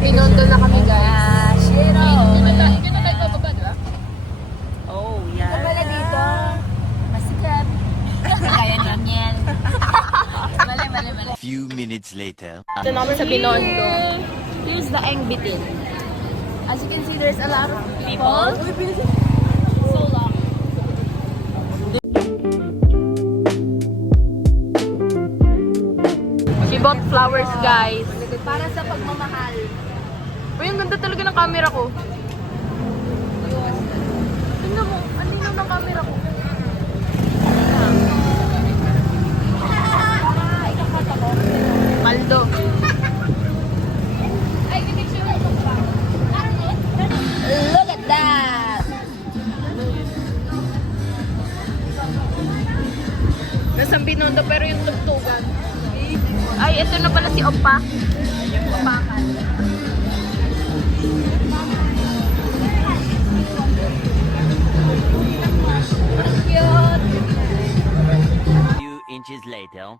Binondo na kami, guys. Shiro! Dito tayo bababa, di ba? Oh, yan. Kabala dito. Masikat. Kaya niyan yan. Mali. Few minutes later. Ito na kami sa Binondo. Here's the Eng Bitin. As you can see, there's a lot of people. So long. She bought flowers, guys. Para sa pagmamahal. Uy, ang ganda talaga ng camera ko. Tingnan mo, ang linaw ng camera ko. Maldo. Look at that! Nasa Binondo pero yung tugtugan. Ay, ito na pala si Opa. Opakan. Few inches later.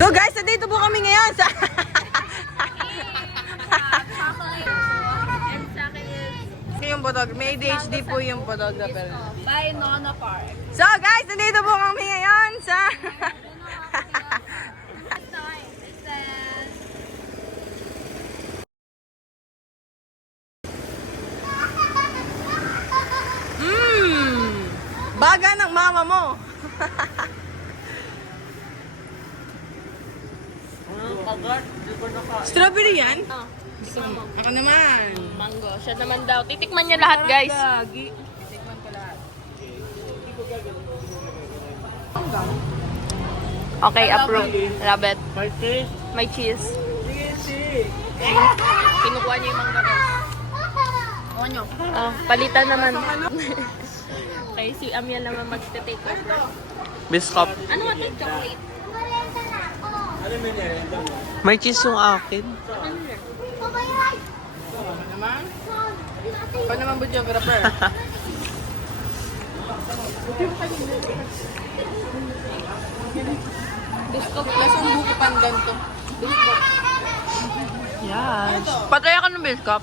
So guys, nandito po kami ngayon sa... yung photographer. May ADHD po yung photographer. By Nona Park. So guys, nandito po kami ngayon sa... Baga ng mama mo. Strawberry yan? Oh, Gusto mo? Ako naman. mango. Siya naman daw. Titikman niya lahat, guys. Titikman ko lahat. Okay, approve. Love it. May cheese. Kinukuha niya yung mangga, guys. O nyo. Oh, palitan naman. Okay, si Amia naman mag-take over. Biscup. Ano nga ito? Chocolate? May cheese yung akin. Naman? Ako naman videographer. Biscuit. Lasang buko pandan to. Biscuit. Yes. Patay ka ng biscup.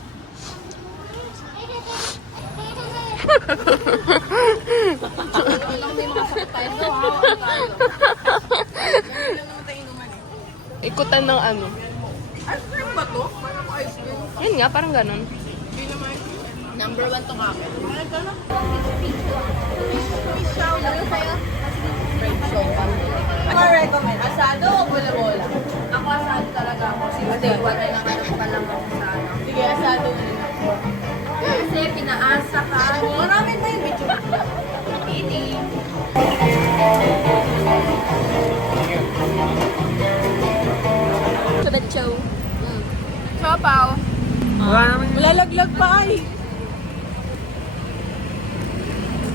Walang may makasakit tayo. Hawakan tayo. Ikutan ng ano. Ice cream ba to? Parang ice cream. Yun nga, parang ganun. Hindi naman ice cream. Number 1 to kaka. Ano recommend? Asado o bola-bola? Ako asado talaga ako. Kasi wala na kayo pa lang ako sa ano. Sige, asado na. Kasi pinaasa ka. Maraming na yung video. Ini. Sabacho. Chopaw. Malalaglag pa ay.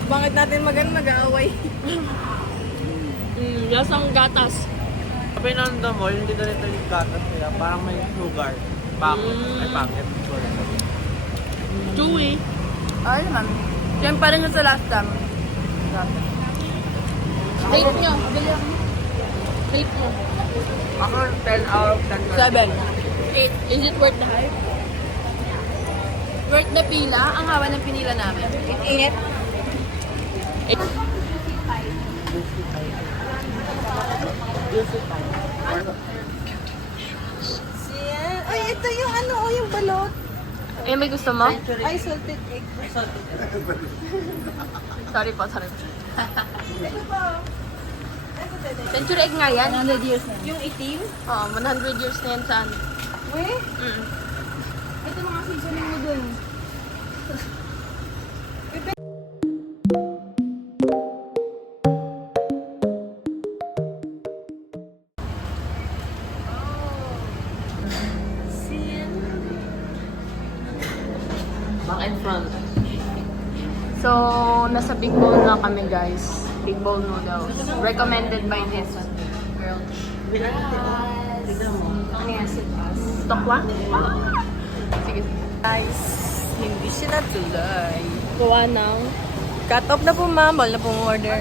Bakit natin mag-aaway? Lasang gatas. Sabi ng the mall, hindi na rin yung gatas nila. Parang may sugar. Packet. Ay, packet. Sorry. Chewy. Ay naman. Yan pa rin yung sa last time. Rate nyo. Rate mo. Ako, 10 out of 10. 7. 8. Is it worth the hype? Worth the pila, ang hawa ng pinila namin. Init. Ay, ito yung ano, yung balot. Eh, may gusto mo? Ay, salted egg. Sorry po. Century egg nga yan. 100 years na. Yung itim. Oh, 100 years na yan sa ano. Weh? Ito mga seasoning mo dun. Back and front. So, nasa Big Bowl na kami, guys. Big Bowl noodles. Recommended by this girl. Yes. Tokwa? Sige. Guys, hindi siya natuloy. Gawa ng... Cut off na po ma'am. Wala na pong order.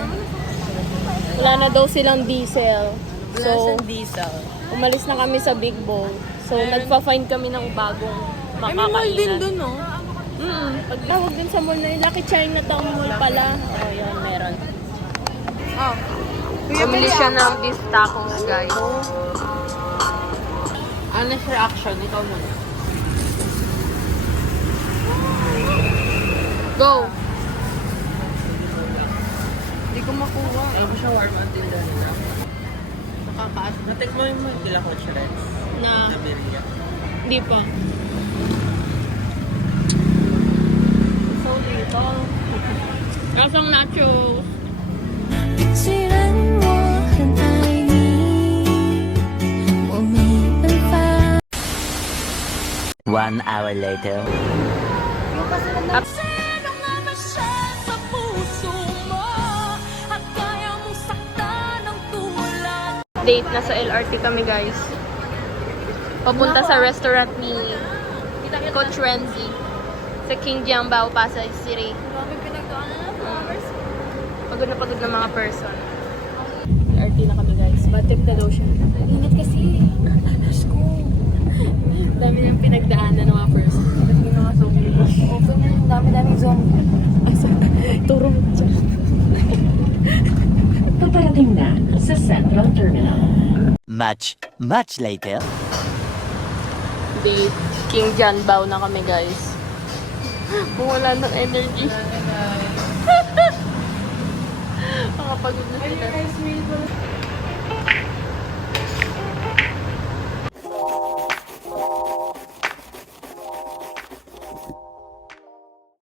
Wala na daw silang diesel. Wala So, siyang diesel. umalis na kami sa Big Bowl. So, nagpa-find kami ng bagong May mall din makakainan. dun, no? Pagtawag din sa mall na yun, Lucky Chinatown Mall pala. Oh, yan, meron. Oh. Bumili siya ng beef tacos, guys. Honest reaction, ikaw muna. Go! Hindi ko makuha. Alam mo siya warm until done na. Nakakaas. Natikman mo yung kila Coach Rex. Na, Na Beria. hindi pa. So little. Rasang nachos. 虽然我很爱你，我没办法。 1 hour later. Date na sa LRT kami, guys. Papunta sa restaurant ni Coach Renzi sa King Jiangbao, Pasay City. Grabe pinagdaanan ng flowers. Pagod na pagod ng mga person. LRT na kami, guys. Bad trip na daw siya. Ingat kasi. Diyos ko. Dami nang pinagdaanan ng mga person. Open na yung dami-daming zombie. Turo mo siya. Paparating na sa Central Terminal. Much later. Date. King Jiangbao na kami, guys. Wala ng energy. Makapagod na sila.